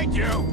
behind you!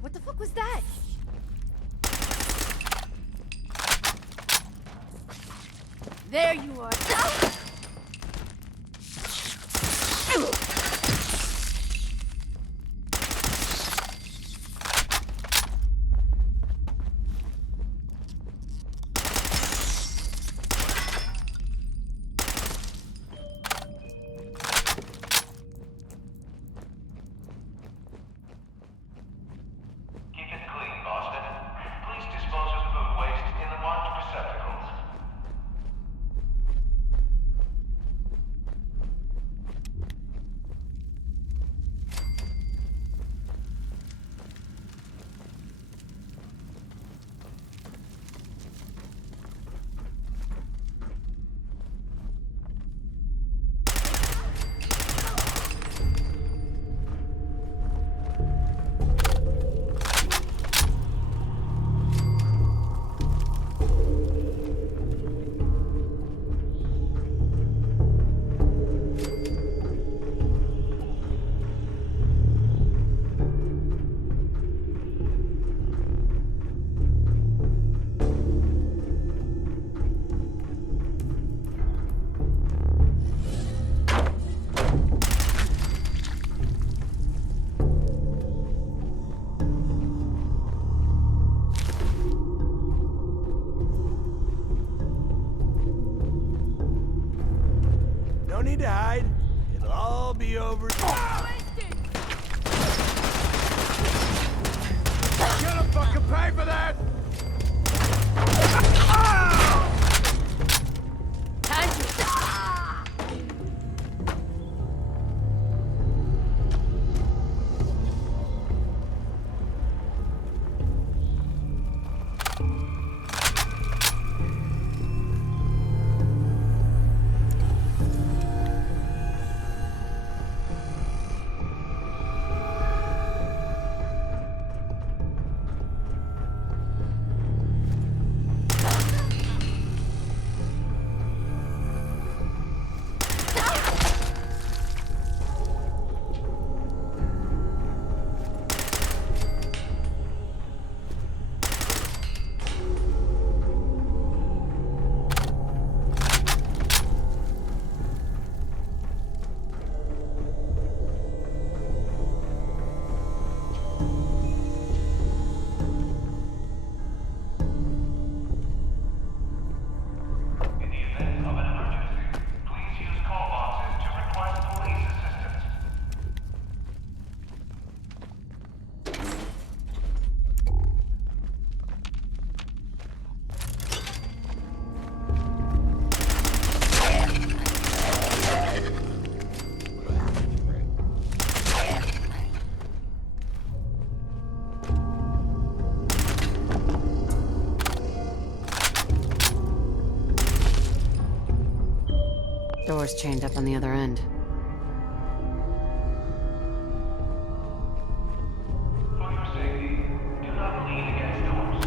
What the fuck was that? There you are. No need to hide. It'll all be over. Gonna fucking pay for that! Time to Door's chained up on the other end. For your safety, do not lean against doors.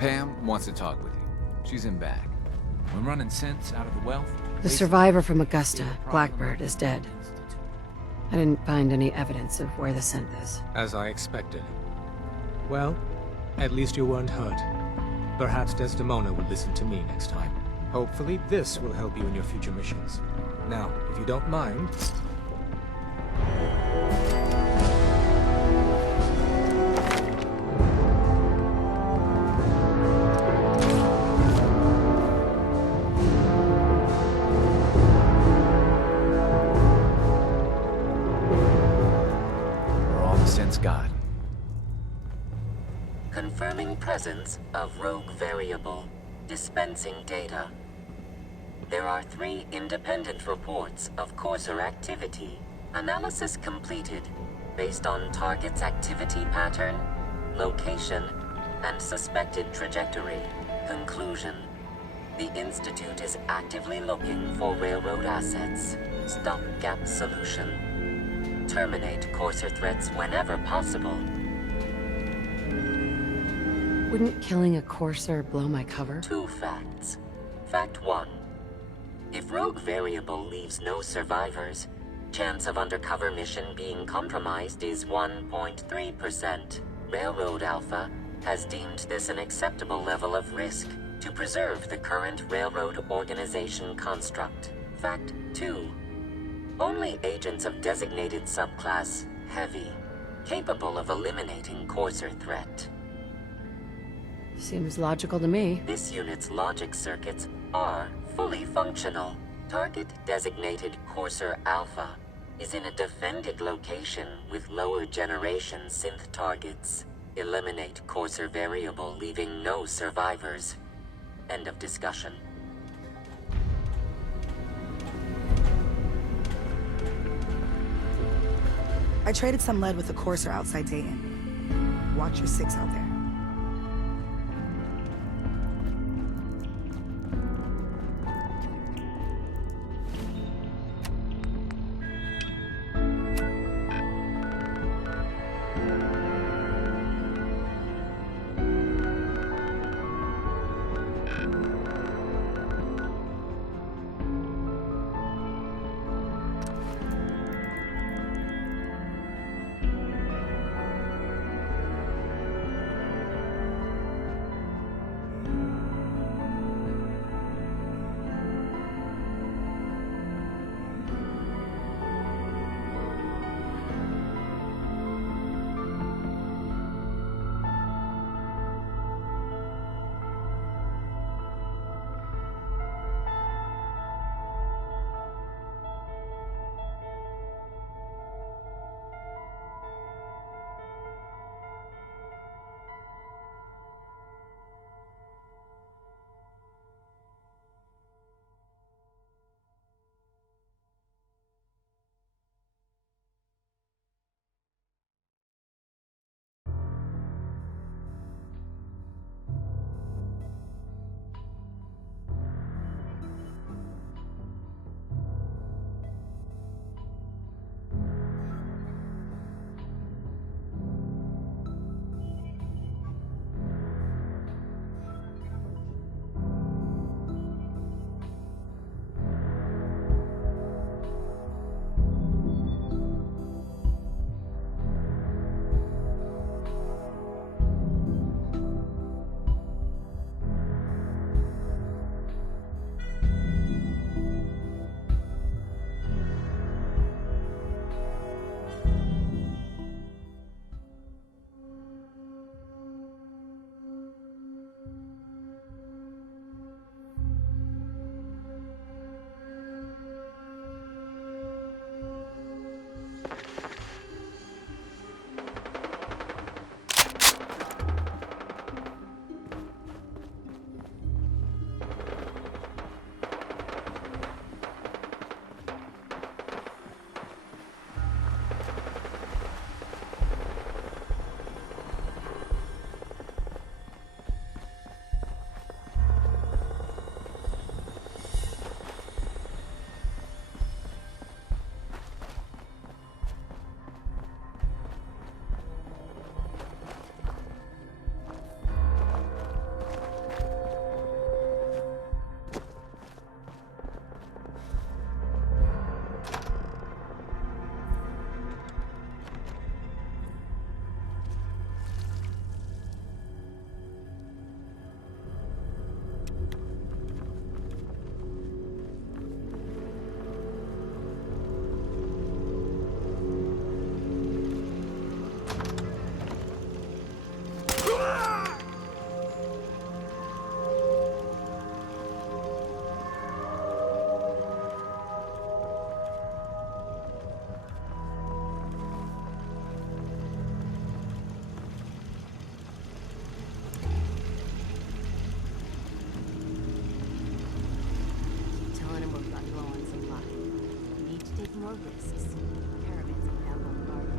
Pam wants to talk with you. She's in back. When running synths out of the wealth... The survivor from Augusta, Blackbird, is dead. I didn't find any evidence of where the synth is. As I expected. Well, at least you weren't hurt. Perhaps Desdemona would listen to me next time. Hopefully this will help you in your future missions. Now, if you don't mind... We're all the sense God. Confirming presence of rogue variable. Dispensing data. There are 3 independent reports of Courser activity. Analysis completed, based on target's activity pattern, location, and suspected trajectory. Conclusion. The Institute is actively looking for railroad assets. Stopgap solution. Terminate Courser threats whenever possible. Wouldn't killing a Courser blow my cover? 2 facts. Fact 1. If rogue variable leaves no survivors, chance of undercover mission being compromised is 1.3%. Railroad Alpha has deemed this an acceptable level of risk to preserve the current railroad organization construct. Fact 2. Only agents of designated subclass Heavy, capable of eliminating Courser threat. Seems logical to me. This unit's logic circuits are fully functional. Target designated Courser Alpha is in a defended location with lower generation synth targets. Eliminate Courser variable, leaving no survivors. End of discussion. I traded some lead with the Courser outside Dayton. Watch your 6 out there. more risks. Caravans are now bombarded.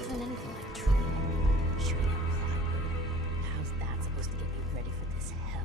Isn't anything like training? Shooting up plywood. How's that supposed to get me ready for this hell?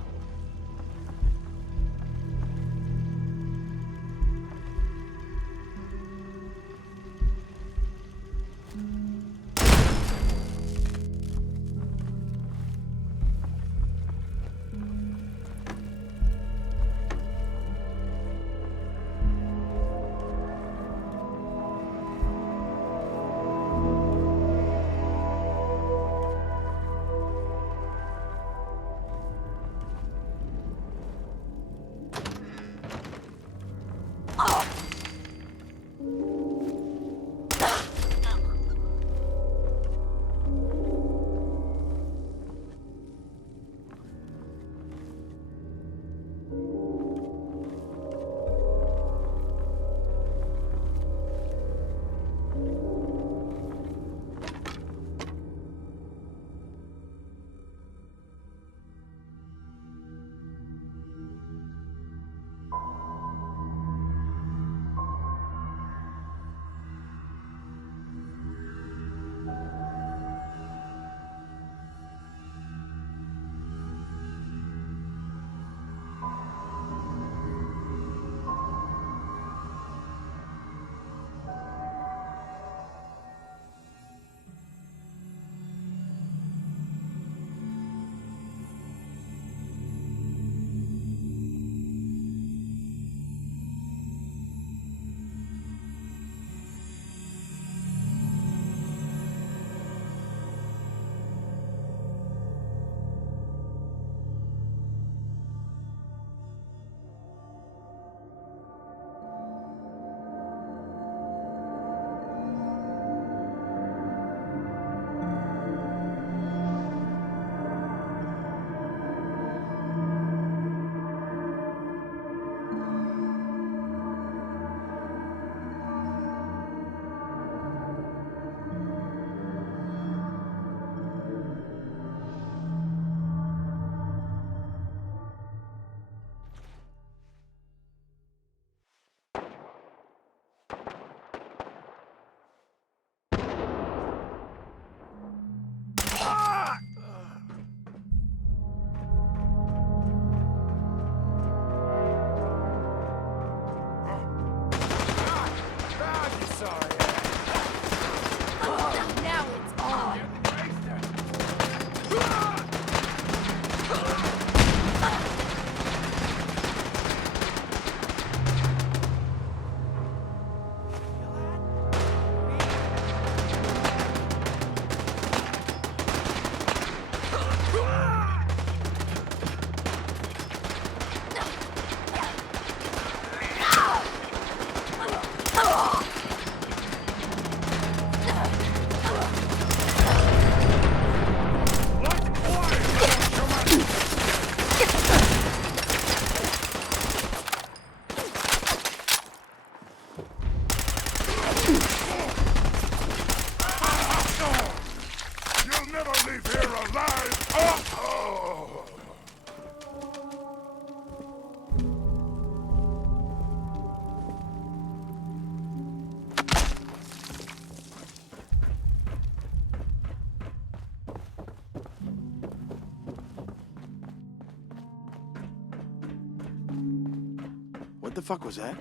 What the fuck was that?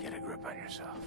Get a grip on yourself.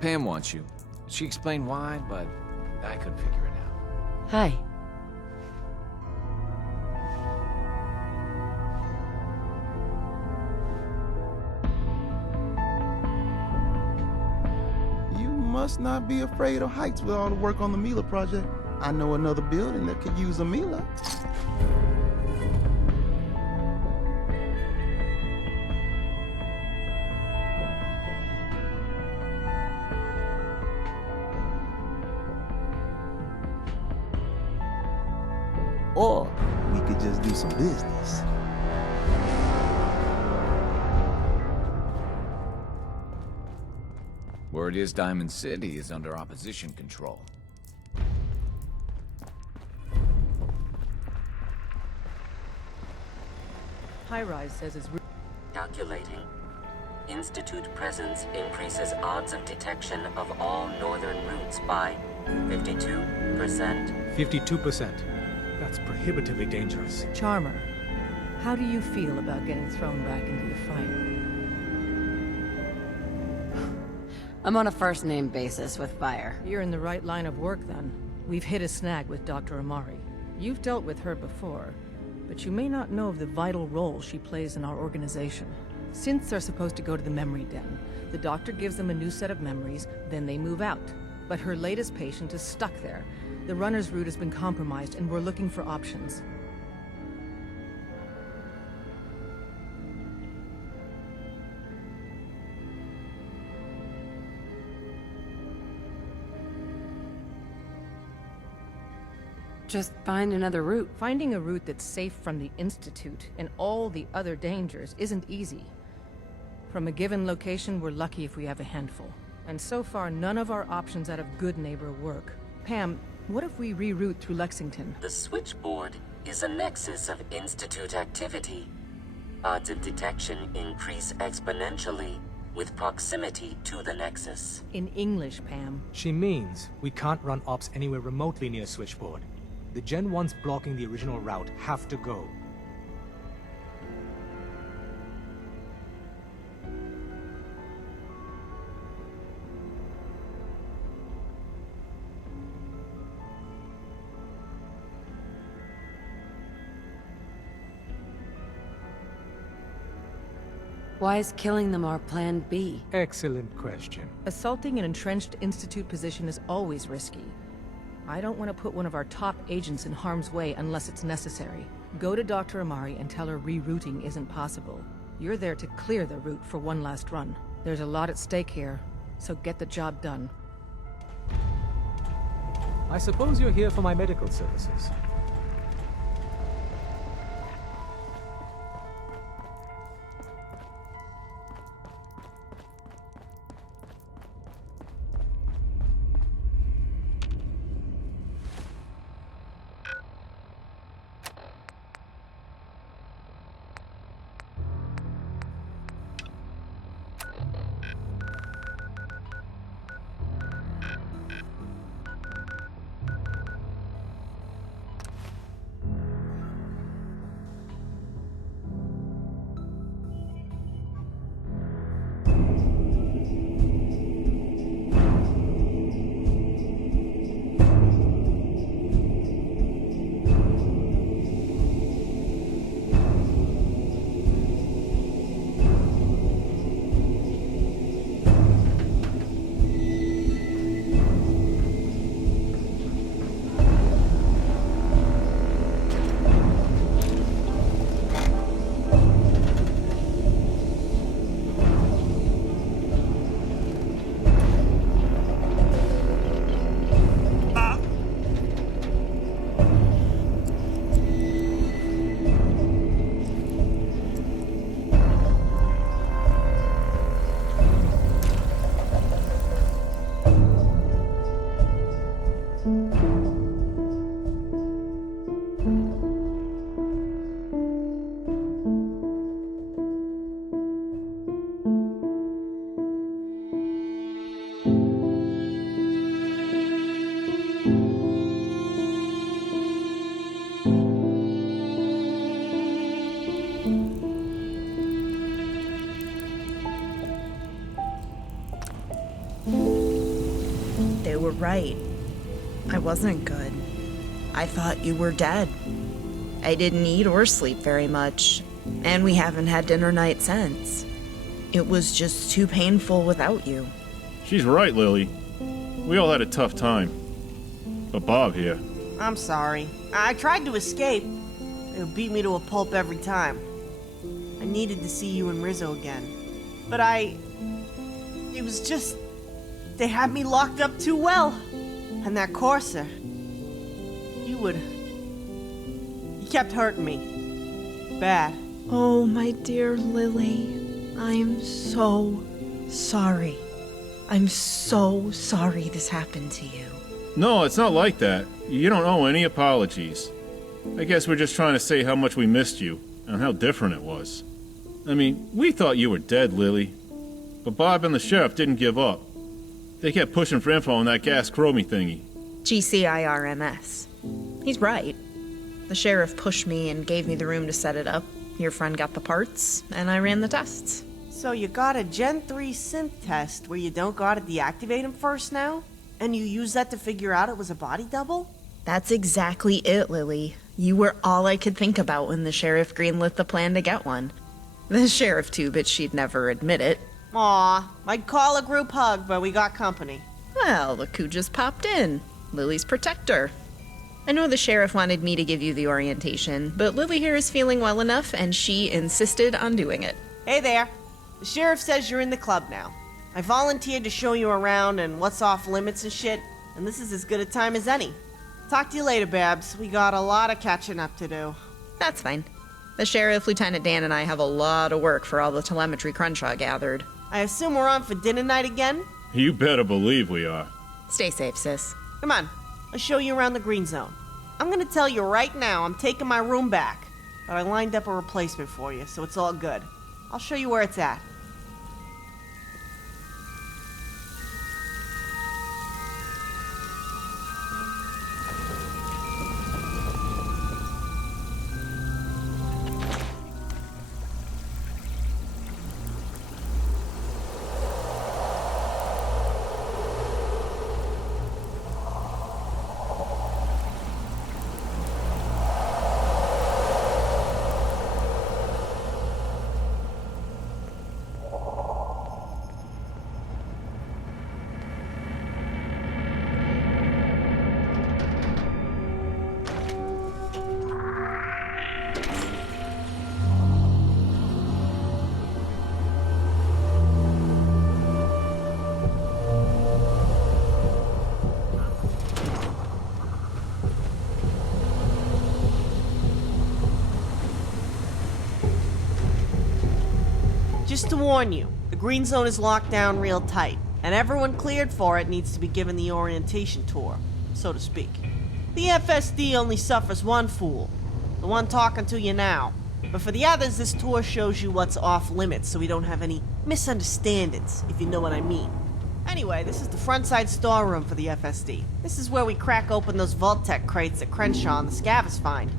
Pam wants you. She explained why, but I couldn't figure it out. Hi. You must not be afraid of heights with all the work on the Mila project. I know another building that could use a Mila. Or we could just do some business. Word is Diamond City is under opposition control. High-rise says it's... Calculating. Institute presence increases odds of detection of all northern routes by 52%. 52%. That's prohibitively dangerous. Charmer, how do you feel about getting thrown back into the fire? I'm on a first-name basis with fire. You're in the right line of work, then. We've hit a snag with Dr. Amari. You've dealt with her before, but you may not know of the vital role she plays in our organization. Synths are supposed to go to the memory den. The doctor gives them a new set of memories, then they move out. But her latest patient is stuck there. The runner's route has been compromised, and we're looking for options. Just find another route. Finding a route that's safe from the Institute and all the other dangers isn't easy. From a given location, we're lucky if we have a handful. And so far, none of our options out of Good Neighbor work. Pam, what if we reroute through Lexington? The switchboard is a nexus of Institute activity. Odds of detection increase exponentially with proximity to the nexus. In English, Pam. She means we can't run ops anywhere remotely near Switchboard. The Gen 1s blocking the original route have to go. Why is killing them our plan B? Excellent question. Assaulting an entrenched Institute position is always risky. I don't want to put one of our top agents in harm's way unless it's necessary. Go to Dr. Amari and tell her rerouting isn't possible. You're there to clear the route for one last run. There's a lot at stake here, so get the job done. I suppose you're here for my medical services. were right. I wasn't good. I thought you were dead. I didn't eat or sleep very much, and we haven't had dinner night since. It was just too painful without you. She's right, Lily. We all had a tough time. But Bob here. I'm sorry. I tried to escape. They would beat me to a pulp every time. I needed to see you and Rizzo again. But it was just... They had me locked up too well. And that Corsair... You kept hurting me. Bad. Oh, my dear Lily. I'm so sorry. I'm so sorry this happened to you. No, it's not like that. You don't owe any apologies. I guess we're just trying to say how much we missed you, and how different it was. I mean, we thought you were dead, Lily. But Bob and the sheriff didn't give up. They kept pushing for info on that gas chromie thingy. GCIRMS. He's right. The sheriff pushed me and gave me the room to set it up. Your friend got the parts, and I ran the tests. So you got a Gen 3 synth test where you don't gotta deactivate him first now? And you used that to figure out it was a body double? That's exactly it, Lily. You were all I could think about when the sheriff greenlit the plan to get one. The sheriff too, but she'd never admit it. Aw, I'd call a group hug, but we got company. Well, look who just popped in. Lily's protector. I know the sheriff wanted me to give you the orientation, but Lily here is feeling well enough, and she insisted on doing it. Hey there. The sheriff says you're in the club now. I volunteered to show you around and what's off limits and shit, and this is as good a time as any. Talk to you later, Babs. We got a lot of catching up to do. That's fine. The sheriff, Lieutenant Dan, and I have a lot of work for all the telemetry Crenshaw gathered. I assume we're on for dinner night again? You better believe we are. Stay safe, sis. Come on. I'll show you around the green zone. I'm gonna tell you right now I'm taking my room back, but I lined up a replacement for you, so it's all good. I'll show you where it's at. Just to warn you, the green zone is locked down real tight, and everyone cleared for it needs to be given the orientation tour, so to speak. The FSD only suffers one fool, the one talking to you now. But for the others, this tour shows you what's off limits so we don't have any misunderstandings, if you know what I mean. Anyway, this is the frontside storeroom for the FSD. This is where we crack open those Vault-Tec crates that Crenshaw and the Scavs find.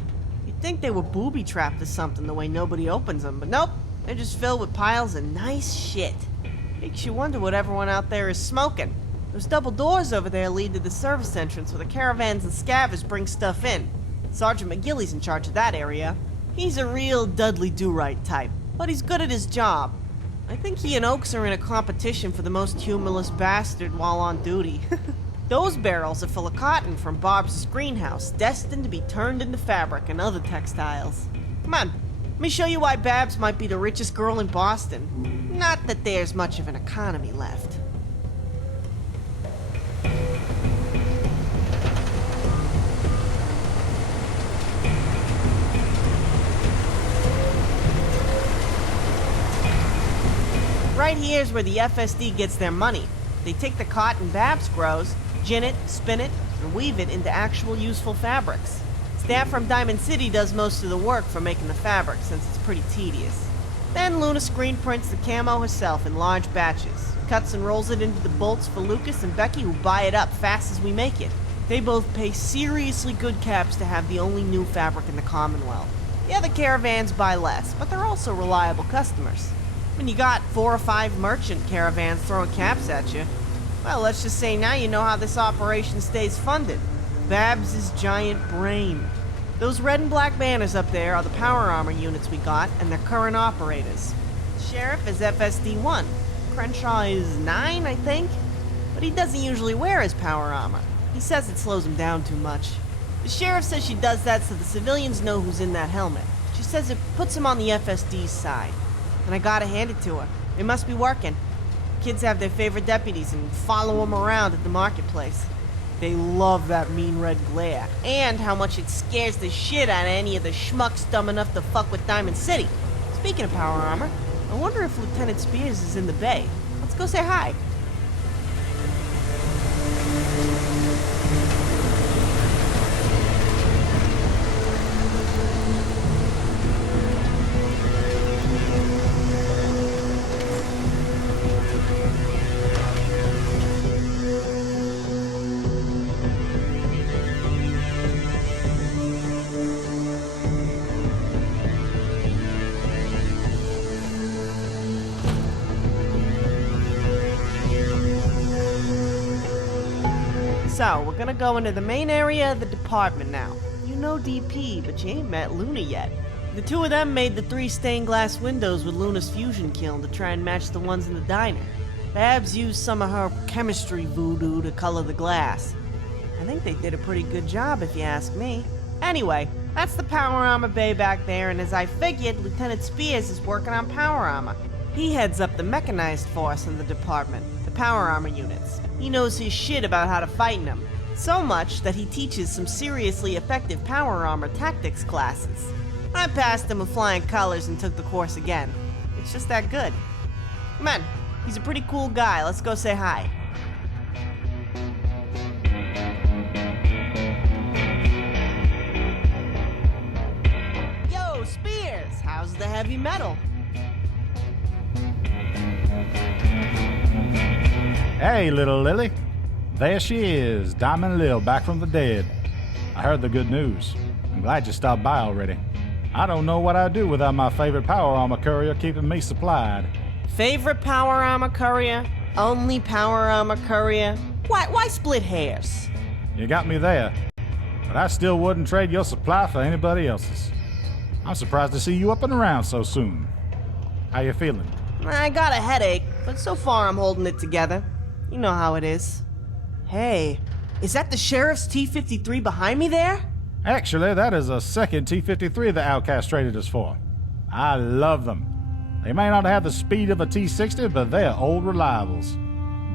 You'd think they were booby-trapped or something the way nobody opens them, but nope. They're just filled with piles of nice shit. Makes you wonder what everyone out there is smoking. Those double doors over there lead to the service entrance where the caravans and scavengers bring stuff in. Sergeant McGilly's in charge of that area. He's a real Dudley Do-Right type, but he's good at his job. I think he and Oaks are in a competition for the most humorless bastard while on duty. Those barrels are full of cotton from Bob's greenhouse, destined to be turned into fabric and other textiles. Come on. Let me show you why Babs might be the richest girl in Boston. Not that there's much of an economy left. Right here is where the FSD gets their money. They take the cotton Babs grows, gin it, spin it, and weave it into actual useful fabrics. Staff from Diamond City does most of the work for making the fabric, since it's pretty tedious. Then Luna screen prints the camo herself in large batches, cuts and rolls it into the bolts for Lucas and Becky, who buy it up fast as we make it. They both pay seriously good caps to have the only new fabric in the Commonwealth. The other caravans buy less, but they're also reliable customers. When you got 4 or 5 merchant caravans throwing caps at you, Well, let's just say now you know how this operation stays funded. Babs' giant brain. Those red and black banners up there are the power armor units we got and their current operators. The sheriff is FSD-1. Crenshaw is 9, I think? But he doesn't usually wear his power armor. He says it slows him down too much. The sheriff says she does that so the civilians know who's in that helmet. She says it puts him on the FSD's side. And I gotta hand it to her. It must be working. Kids have their favorite deputies and follow them around at the marketplace. They love that mean red glare, and how much it scares the shit out of any of the schmucks dumb enough to fuck with Diamond City. Speaking of power armor, I wonder if Lieutenant Spears is in the bay. Let's go say hi. So, we're gonna go into the main area of the department now. You know DP, but you ain't met Luna yet. The two of them made the 3 stained glass windows with Luna's fusion kiln to try and match the ones in the diner. Babs used some of her chemistry voodoo to color the glass. I think they did a pretty good job if you ask me. Anyway, that's the power armor bay back there, and as I figured, Lieutenant Spears is working on power armor. He heads up the mechanized force in the department, the power armor units. He knows his shit about how to fight in them. So much that he teaches some seriously effective power armor tactics classes. I passed him with flying colors and took the course again. It's just that good. Come on, he's a pretty cool guy. Let's go say hi. Yo, Spears, how's the heavy metal? Hey, little Lily. There she is, Diamond Lil, back from the dead. I heard the good news. I'm glad you stopped by already. I don't know what I'd do without my favorite power armor courier keeping me supplied. Favorite power armor courier? Only power armor courier? Why split hairs? You got me there, but I still wouldn't trade your supply for anybody else's. I'm surprised to see you up and around so soon. How you feeling? I got a headache, but so far I'm holding it together. You know how it is. Hey, is that the sheriff's T-53 behind me there? Actually, that is a second T-53 the Outcast traded us for. I love them. They may not have the speed of a T-60, but they're old reliables.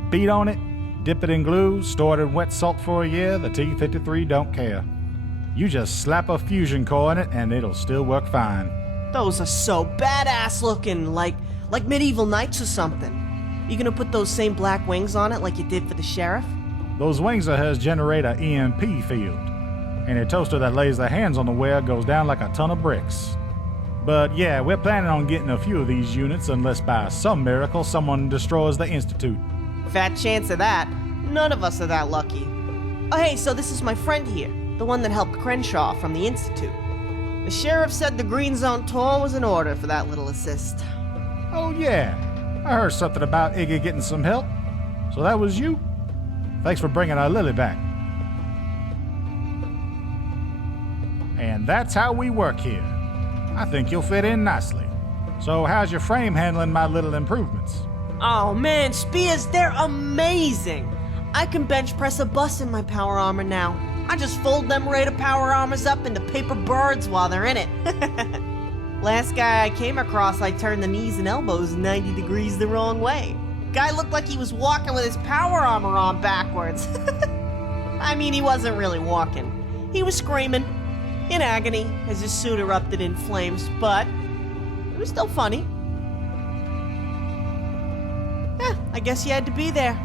Beat on it, dip it in glue, store it in wet salt for a year, the T-53 don't care. You just slap a fusion core in it and it'll still work fine. Those are so badass looking, like medieval knights or something. You gonna put those same black wings on it like you did for the sheriff? Those wings of hers generate a EMP field. Any toaster that lays their hands on the wear goes down like a ton of bricks. But yeah, we're planning on getting a few of these units unless by some miracle someone destroys the Institute. Fat chance of that. None of us are that lucky. Oh hey, so this is my friend here, the one that helped Crenshaw from the Institute. The sheriff said the Green Zone tour was in order for that little assist. Oh yeah, I heard something about Iggy getting some help. So that was you? Thanks for bringing our Lily back. And that's how we work here. I think you'll fit in nicely. So how's your frame handling my little improvements? Oh man, Spears, they're amazing! I can bench press a bus in my power armor now. I just fold them Raider power armors up into paper birds while they're in it. Last guy I came across, I turned the knees and elbows 90 degrees the wrong way. Guy looked like he was walking with his power armor on backwards. I mean, he wasn't really walking. He was screaming, in agony, as his suit erupted in flames, but it was still funny. I guess you had to be there.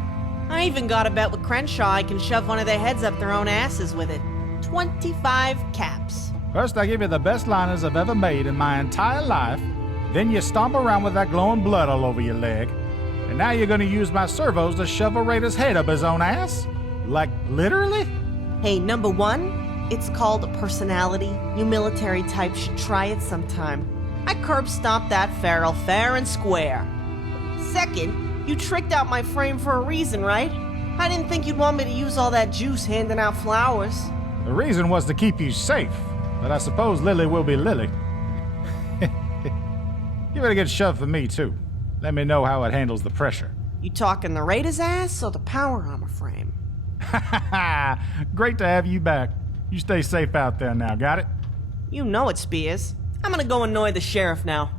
I even got a bet with Crenshaw I can shove one of their heads up their own asses with it. 25 caps. First I give you the best liners I've ever made in my entire life, then you stomp around with that glowing blood all over your leg, and now you're gonna use my servos to shove a Raider's head up his own ass? Like, literally? Hey, number one, it's called personality. You military types should try it sometime. I curb stomped that feral fair and square. Second, you tricked out my frame for a reason, right? I didn't think you'd want me to use all that juice handing out flowers. The reason was to keep you safe, but I suppose Lily will be Lily. Give it a good shove for me, too. Let me know how it handles the pressure. You talking the Raider's ass or the power armor frame? Great to have you back. You stay safe out there now, got it? You know it, Spears. I'm gonna go annoy the sheriff now.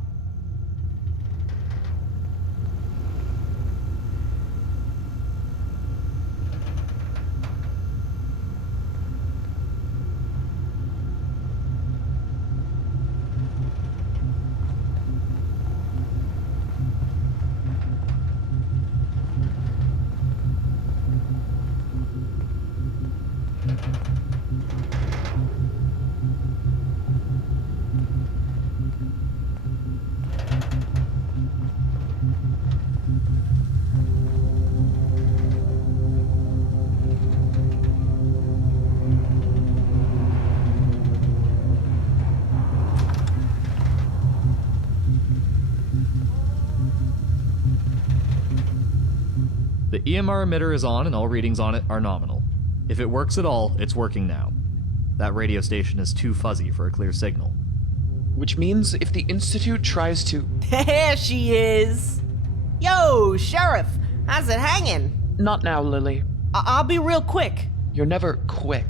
The EMR emitter is on and all readings on it are nominal. If it works at all, it's working now. That radio station is too fuzzy for a clear signal. Which means if the Institute tries to... There she is! Yo, Sheriff! How's it hanging? Not now, Lily. I'll be real quick. You're never quick.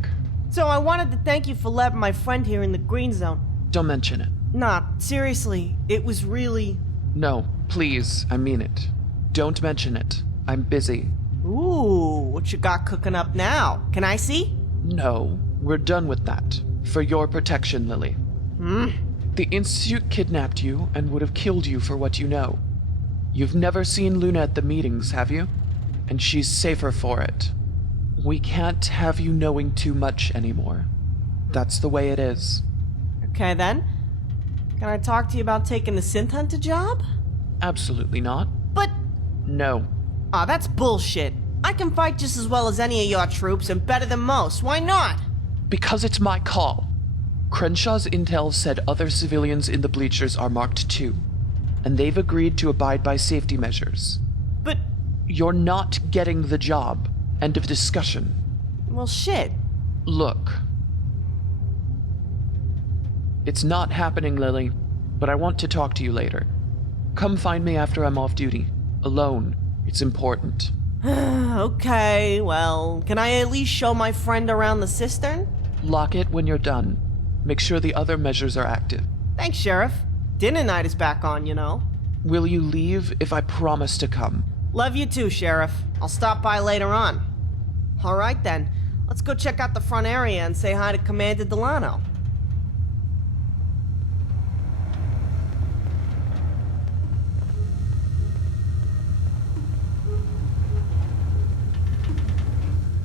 So I wanted to thank you for letting my friend here in the green zone. Don't mention it. Nah, seriously, it was really... No, please, I mean it. Don't mention it. I'm busy. Ooh, what you got cooking up now? Can I see? No, we're done with that. For your protection, Lily. The Institute kidnapped you and would have killed you for what you know. You've never seen Luna at the meetings, have you? And she's safer for it. We can't have you knowing too much anymore. That's the way it is. Okay then. Can I talk to you about taking the synth hunter job? Absolutely not. But... No. Aw, that's bullshit. I can fight just as well as any of your troops and better than most. Why not? Because it's my call. Crenshaw's intel said other civilians in the bleachers are marked too, and they've agreed to abide by safety measures. But... You're not getting the job. End of discussion. Well, shit. Look. It's not happening, Lily, but I want to talk to you later. Come find me after I'm off duty. Alone. It's important. Okay, well, can I at least show my friend around the cistern? Lock it when you're done. Make sure the other measures are active. Thanks, Sheriff. Dinner night is back on, you know. Will you leave if I promise to come? Love you too, Sheriff. I'll stop by later on. All right then. Let's go check out the front area and say hi to Commander Delano.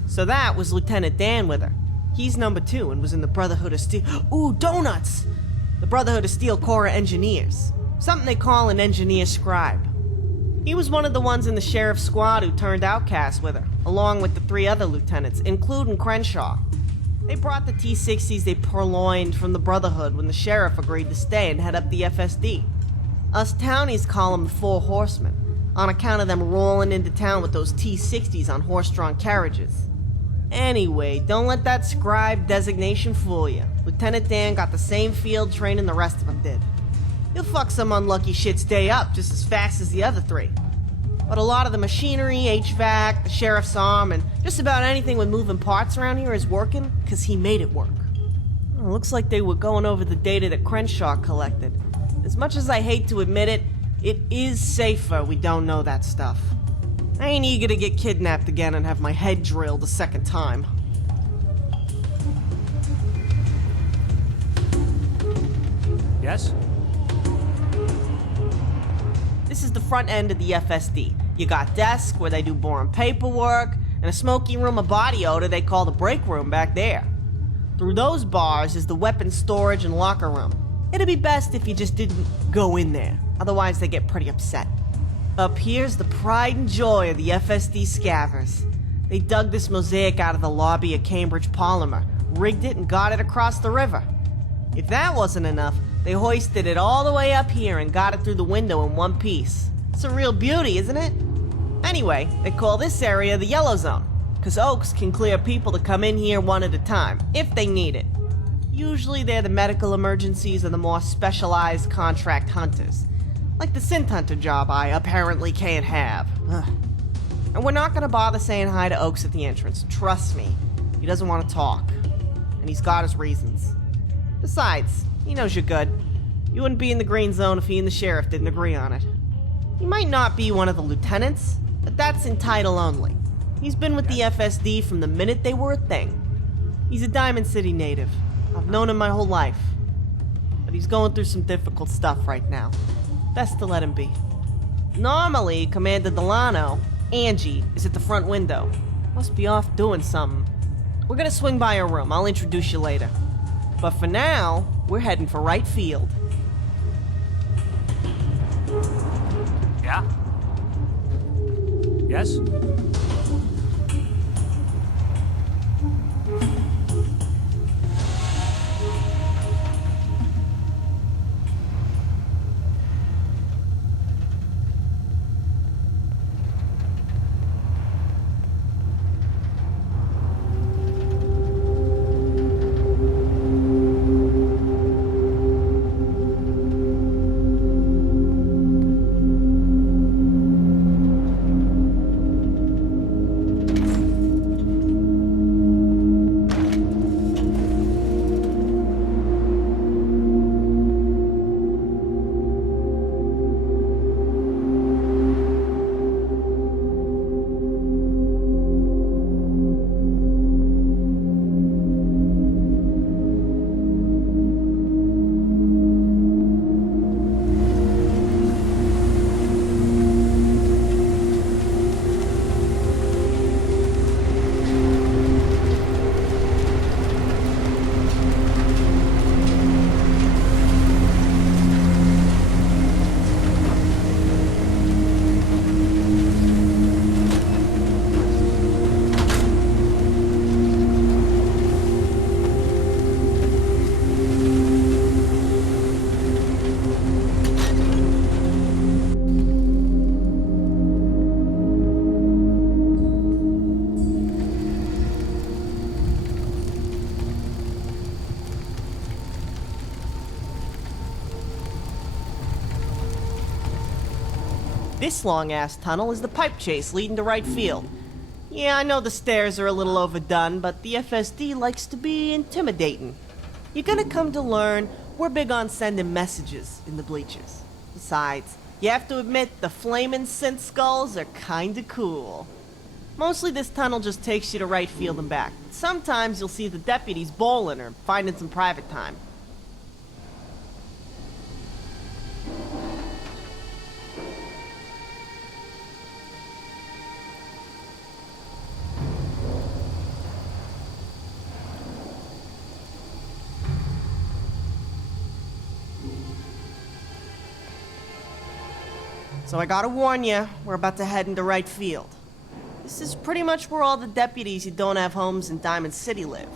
So that was Lieutenant Dan with her. He's number 2 and was in the Brotherhood of Steel. Ooh, donuts! The Brotherhood of Steel Corps Engineers. Something they call an engineer scribe. He was one of the ones in the sheriff's squad who turned outcast with her, along with the 3 other lieutenants, including Crenshaw. They brought the T-60s they purloined from the Brotherhood when the sheriff agreed to stay and head up the FSD. Us townies call them the 4 Horsemen, on account of them rolling into town with those T-60s on horse-drawn carriages. Anyway, don't let that scribe designation fool you. Lieutenant Dan got the same field training the rest of them did. He'll fuck some unlucky shit's day up just as fast as the other 3. But a lot of the machinery, HVAC, the sheriff's arm, and just about anything with moving parts around here is working because he made it work. Well, looks like they were going over the data that Crenshaw collected. As much as I hate to admit it, it is safer we don't know that stuff. I ain't eager to get kidnapped again and have my head drilled a second time. Yes? This is the front end of the FSD. You got desk where they do boring paperwork, and a smoky room of body odor they call the break room back there. Through those bars is the weapons storage and locker room. It'd be best if you just didn't go in there, otherwise they get pretty upset. Up here's the pride and joy of the FSD scavvers. They dug this mosaic out of the lobby of Cambridge Polymer, rigged it, and got it across the river. If that wasn't enough, they hoisted it all the way up here and got it through the window in one piece. It's a real beauty, isn't it? Anyway, they call this area the Yellow Zone. because Oaks can clear people to come in here one at a time, if they need it. Usually they're the medical emergencies or the more specialized contract hunters. Like the synth hunter job I apparently can't have. Ugh. And we're not gonna bother saying hi to Oaks at the entrance. Trust me. He doesn't want to talk. And he's got his reasons. Besides, he knows you're good. You wouldn't be in the green zone if he and the sheriff didn't agree on it. He might not be one of the lieutenants, but that's in title only. He's been with the FSD from the minute they were a thing. He's a Diamond City native. I've known him my whole life. But he's going through some difficult stuff right now. Best to let him be. Normally, Commander Delano, Angie, is at the front window. Must be off doing something. We're gonna swing by her room. I'll introduce you later. But for now, we're heading for right field. Yeah? Yes? This long-ass tunnel is the pipe chase leading to right field. Yeah, I know the stairs are a little overdone, but the FSD likes to be intimidating. You're gonna come to learn we're big on sending messages in the bleachers. Besides, you have to admit the flaming synth skulls are kinda cool. Mostly this tunnel just takes you to right field and back. Sometimes you'll see the deputies bowling or finding some private time. So I gotta warn you, we're about to head into right field. This is pretty much where all the deputies who don't have homes in Diamond City live.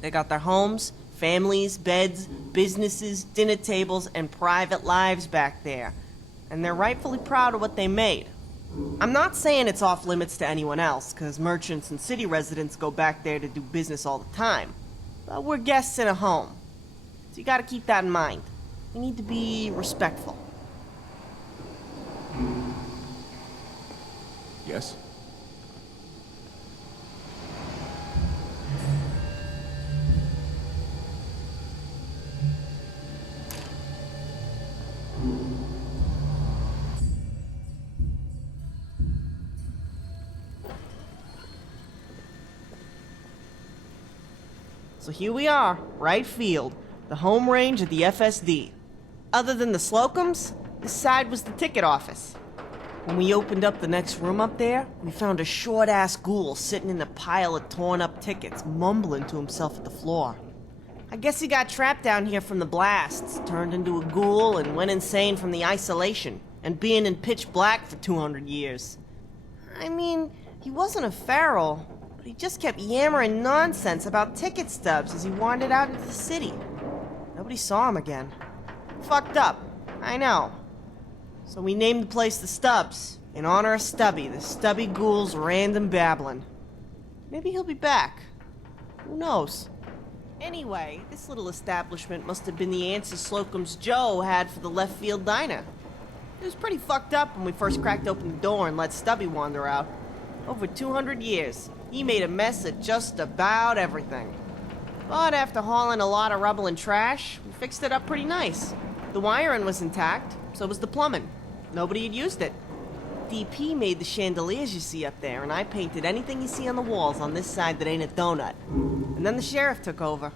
They got their homes, families, beds, businesses, dinner tables, and private lives back there. And they're rightfully proud of what they made. I'm not saying it's off limits to anyone else, because merchants and city residents go back there to do business all the time. But we're guests in a home. So you gotta keep that in mind. We need to be respectful. Yes? So here we are, right field, the home range of the FSD. Other than the Slocums, this side was the ticket office. When we opened up the next room up there, we found a short-ass ghoul sitting in a pile of torn-up tickets, mumbling to himself at the floor. I guess he got trapped down here from the blasts, turned into a ghoul, and went insane from the isolation, and being in pitch black for 200 years. I mean, he wasn't a feral, but he just kept yammering nonsense about ticket stubs as he wandered out into the city. Nobody saw him again. Fucked up, I know. So we named the place the Stubs, in honor of Stubby, the Stubby Ghoul's random babbling. Maybe he'll be back. Who knows? Anyway, this little establishment must have been the answer Slocum's Joe had for the left field diner. It was pretty fucked up when we first cracked open the door and let Stubby wander out. Over 200 years, he made a mess of just about everything. But after hauling a lot of rubble and trash, we fixed it up pretty nice. The wiring was intact, so was the plumbing. Nobody had used it. DP made the chandeliers you see up there, and I painted anything you see on the walls on this side that ain't a donut. And then the sheriff took over.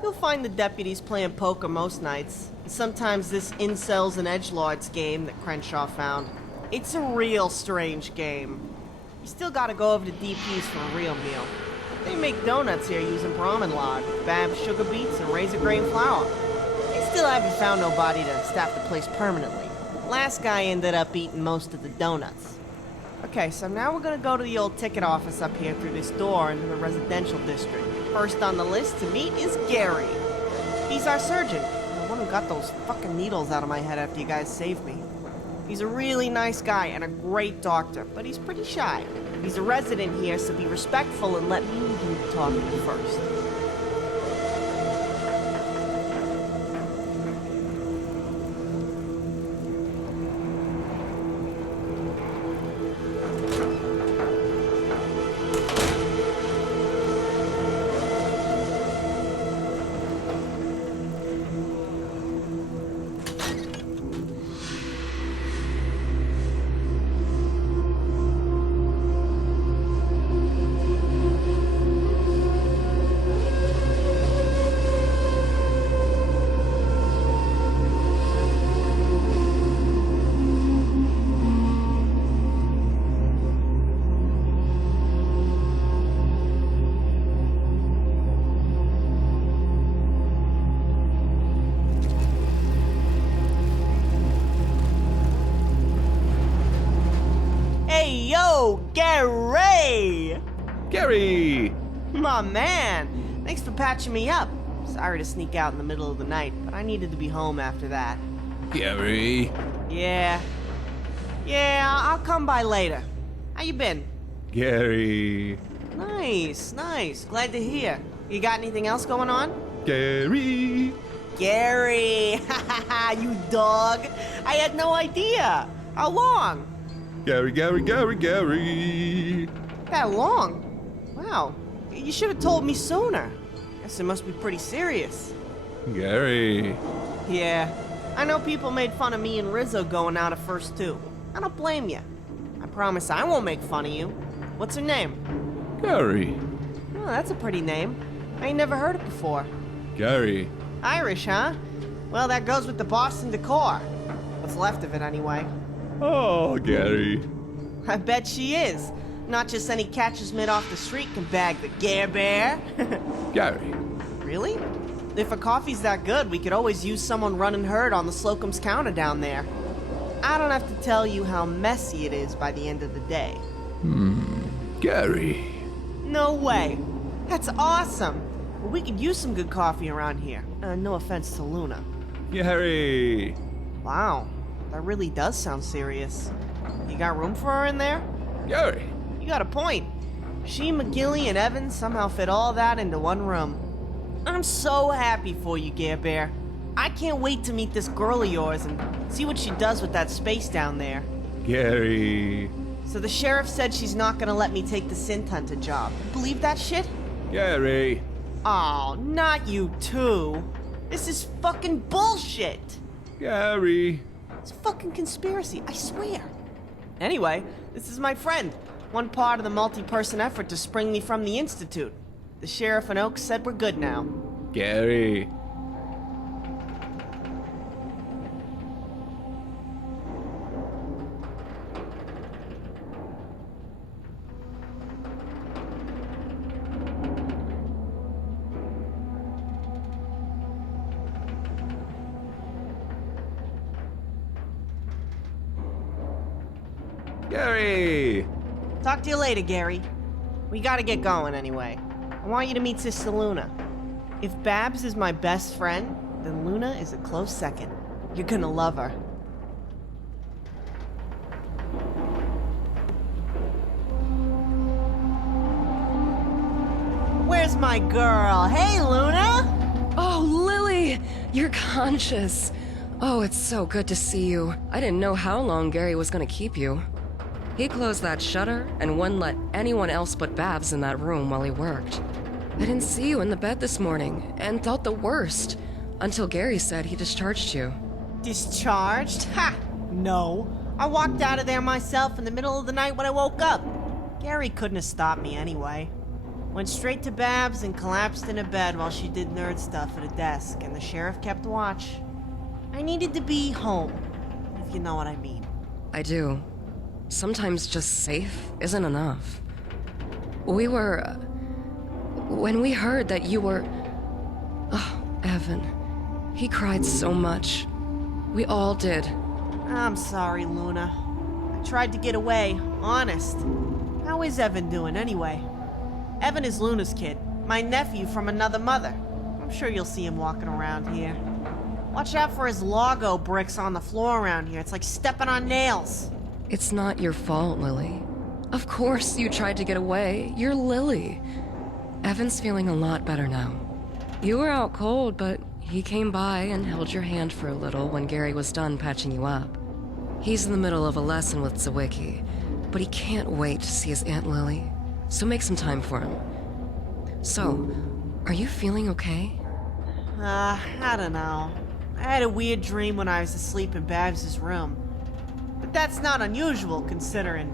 You'll find the deputies playing poker most nights, and sometimes this incels and edgelords game that Crenshaw found. It's a real strange game. You still gotta go over to DP's for a real meal. They make donuts here using brahmin lard, Bab's sugar beets, and razor grain flour. They still haven't found nobody to staff the place permanently. Last guy ended up eating most of the donuts. Okay, so now we're gonna go to the old ticket office up here through this door into the residential district. First on the list to meet is Gary. He's our surgeon, the one who got those fucking needles out of my head after you guys saved me. He's a really nice guy and a great doctor, but he's pretty shy. He's a resident here, so be respectful and let me do the talking first. Gary! Gary! My man! Thanks for patching me up. Sorry to sneak out in the middle of the night, but I needed to be home after that. Gary! Yeah, I'll come by later. How you been? Gary! Nice. Glad to hear. You got anything else going on? Gary! Gary! You dog! I had no idea! How long? Gary! That long? Wow. You should have told me sooner. Guess it must be pretty serious. Gary. Yeah. I know people made fun of me and Rizzo going out at first too. I don't blame you. I promise I won't make fun of you. What's her name? Gary. Oh, that's a pretty name. I ain't never heard it before. Gary. Irish, huh? Well, that goes with the Boston decor. What's left of it, anyway. Oh, Gary. I bet she is. Not just any catcher's mitt off the street can bag the Gare Bear. Gary. Really? If her coffee's that good, we could always use someone running herd on the Slocum's counter down there. I don't have to tell you how messy it is by the end of the day. Gary. No way. That's awesome. Well, we could use some good coffee around here. No offense to Luna. Gary. Wow. That really does sound serious. You got room for her in there? Gary. You got a point. She, McGilly, and Evans somehow fit all that into one room. I'm so happy for you, Gare Bear. I can't wait to meet this girl of yours and see what she does with that space down there. Gary. So the sheriff said she's not gonna let me take the synth hunter job. Believe that shit? Gary. Oh, not you too. This is fucking bullshit. Gary. It's a fucking conspiracy, I swear. Anyway, this is my friend. One part of the multi-person effort to spring me from the Institute. The sheriff and Oaks said we're good now. Gary. Gary! Talk to you later, Gary. We gotta get going anyway. I want you to meet Sister Luna. If Babs is my best friend, then Luna is a close second. You're gonna love her. there's my girl. Hey, Luna! Oh, Lily! You're conscious. Oh, it's so good to see you. I didn't know how long Gary was gonna keep you. He closed that shutter and wouldn't let anyone else but Babs in that room while he worked. I didn't see you in the bed this morning and thought the worst until Gary said he discharged you. Discharged? Ha! No. I walked out of there myself in the middle of the night when I woke up. Gary couldn't have stopped me anyway. Went straight to Babs and collapsed in a bed while she did nerd stuff at a desk, and the sheriff kept watch. I needed to be home, if you know what I mean. I do. Sometimes just safe isn't enough. When we heard that you were... Oh, Evan. He cried so much. We all did. I'm sorry, Luna. I tried to get away, honest. How is Evan doing, anyway? Evan is Luna's kid, my nephew from another mother. I'm sure you'll see him walking around here. Watch out for his Logo bricks on the floor around here. It's like stepping on nails. It's not your fault, Lily. Of course you tried to get away. You're Lily. Evan's feeling a lot better now. You were out cold, but he came by and held your hand for a little when Gary was done patching you up. He's in the middle of a lesson with Zawicki, but he can't wait to see his Aunt Lily, so make some time for him. So, are you feeling okay? I don't know. I had a weird dream when I was asleep in Babs's room. But that's not unusual considering,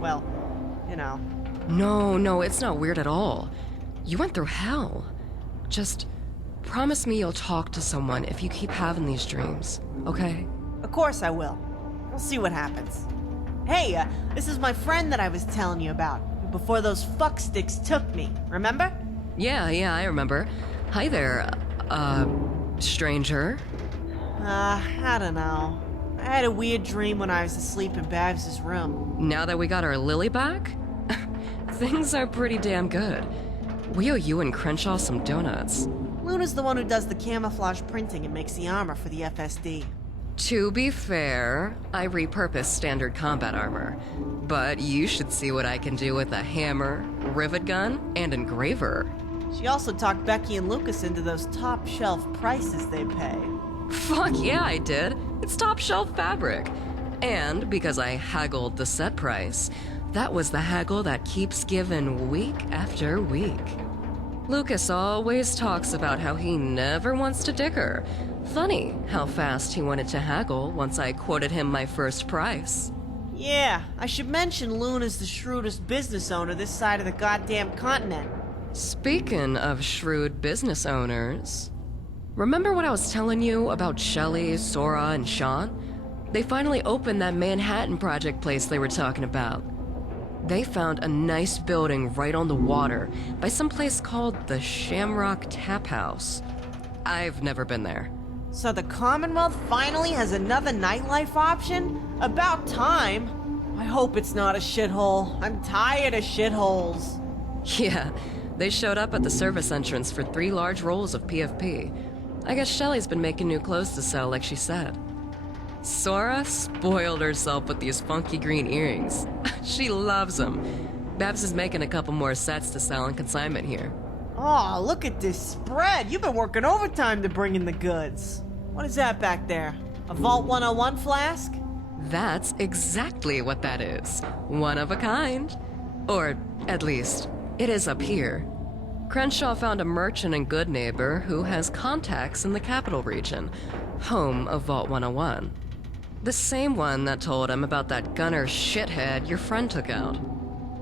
well, you know. No, it's not weird at all. You went through hell. Just promise me you'll talk to someone if you keep having these dreams, okay? Of course I will. We'll see what happens. Hey, this is my friend that I was telling you about, before those fucksticks took me, remember? Yeah, I remember. Hi there, stranger. I don't know. I had a weird dream when I was asleep in Babs's room. Now that we got our Lily back? Things are pretty damn good. We owe you and Crenshaw some donuts. Luna's the one who does the camouflage printing and makes the armor for the FSD. To be fair, I repurpose standard combat armor. But you should see what I can do with a hammer, rivet gun, and engraver. She also talked Becky and Lucas into those top shelf prices they pay. Fuck yeah, I did. It's top shelf fabric. And because I haggled the set price, that was the haggle that keeps giving week after week. Lucas always talks about how he never wants to dicker. Funny how fast he wanted to haggle once I quoted him my first price. Yeah, I should mention Luna's the shrewdest business owner this side of the goddamn continent. Speaking of shrewd business owners, remember what I was telling you about Shelley, Sora, and Sean? They finally opened that Manhattan Project place they were talking about. They found a nice building right on the water by some place called the Shamrock Tap House. I've never been there. So the Commonwealth finally has another nightlife option? About time. I hope it's not a shithole. I'm tired of shitholes. Yeah, they showed up at the service entrance for 3 large rolls of PFP. I guess Shelley's been making new clothes to sell like she said. Sora spoiled herself with these funky green earrings. She loves them. Babs is making a couple more sets to sell on consignment here. Oh, look at this spread. You've been working overtime to bring in the goods. What is that back there? A Vault 101 flask? That's exactly what that is. One of a kind. Or, at least, it is up here. Crenshaw found a merchant and good neighbor who has contacts in the capital region, home of Vault 101. The same one that told him about that gunner shithead your friend took out.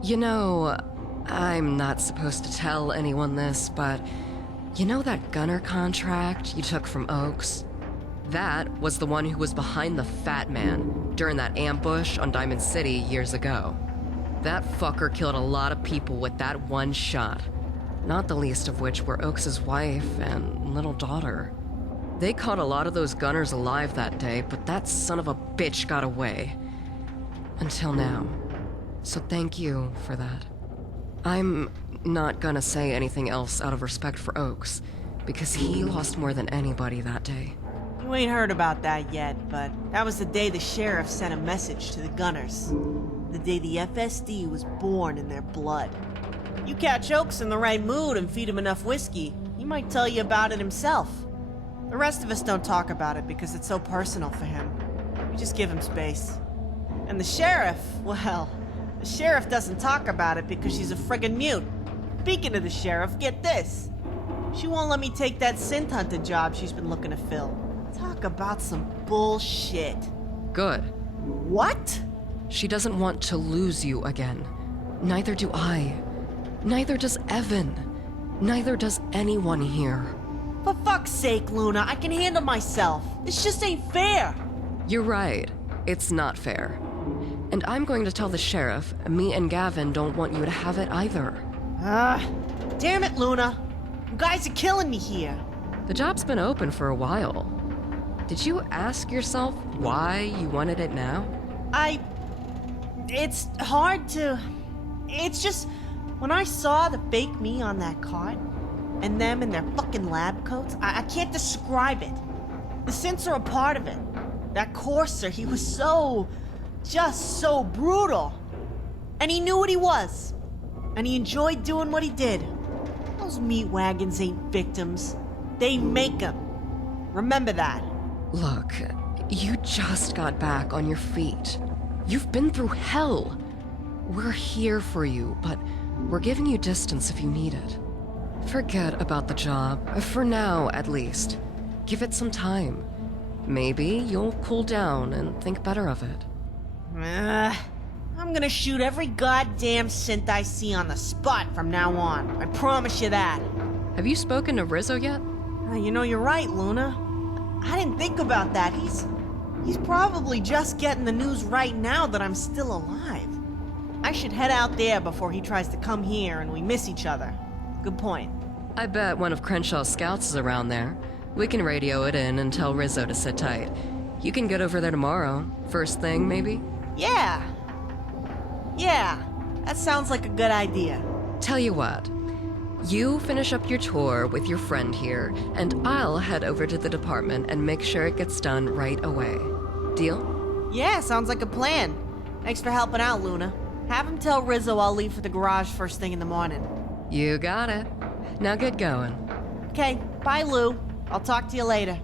You know, I'm not supposed to tell anyone this, but you know that gunner contract you took from Oaks? That was the one who was behind the Fat Man during that ambush on Diamond City years ago. That fucker killed a lot of people with that one shot, not the least of which were Oaks' wife and little daughter. They caught a lot of those gunners alive that day, but that son of a bitch got away. Until now. So thank you for that. I'm not gonna say anything else out of respect for Oaks, because he lost more than anybody that day. You ain't heard about that yet, but that was the day the sheriff sent a message to the gunners. The day the FSD was born in their blood. You catch Oaks in the right mood and feed him enough whiskey, he might tell you about it himself. The rest of us don't talk about it because it's so personal for him. We just give him space. And the sheriff, well, the sheriff doesn't talk about it because she's a friggin' mute. Speaking of the sheriff, get this. She won't let me take that synth hunter job she's been looking to fill. Talk about some bullshit. Good. What? She doesn't want to lose you again. Neither do I. Neither does Evan. Neither does anyone here. For fuck's sake, Luna, I can handle myself. This just ain't fair. You're right. It's not fair. And I'm going to tell the sheriff, me and Gavin don't want you to have it either. Damn it, Luna. You guys are killing me here. The job's been open for a while. Did you ask yourself why you wanted it now? It's hard to... It's just... When I saw the fake me on that cart, and them in their fucking lab coats, I can't describe it. The synths are a part of it. That courser, he was just so brutal. And he knew what he was. And he enjoyed doing what he did. Those meat wagons ain't victims. They make them. Remember that. Look, you just got back on your feet. You've been through hell. We're here for you, but we're giving you distance if you need it. Forget about the job, for now at least. Give it some time. Maybe you'll cool down and think better of it. I'm gonna shoot every goddamn synth I see on the spot from now on. I promise you that. Have you spoken to Rizzo yet? You know, you're right, Luna. I didn't think about that. He's probably just getting the news right now that I'm still alive. I should head out there before he tries to come here and we miss each other. Good point. I bet one of Crenshaw's scouts is around there. We can radio it in and tell Rizzo to sit tight. You can get over there tomorrow. First thing, maybe? Yeah, that sounds like a good idea. Tell you what. You finish up your tour with your friend here, and I'll head over to the department and make sure it gets done right away. Deal? Yeah, sounds like a plan. Thanks for helping out, Luna. Have him tell Rizzo I'll leave for the garage first thing in the morning. You got it. Now get going. Okay, bye, Lou. I'll talk to you later.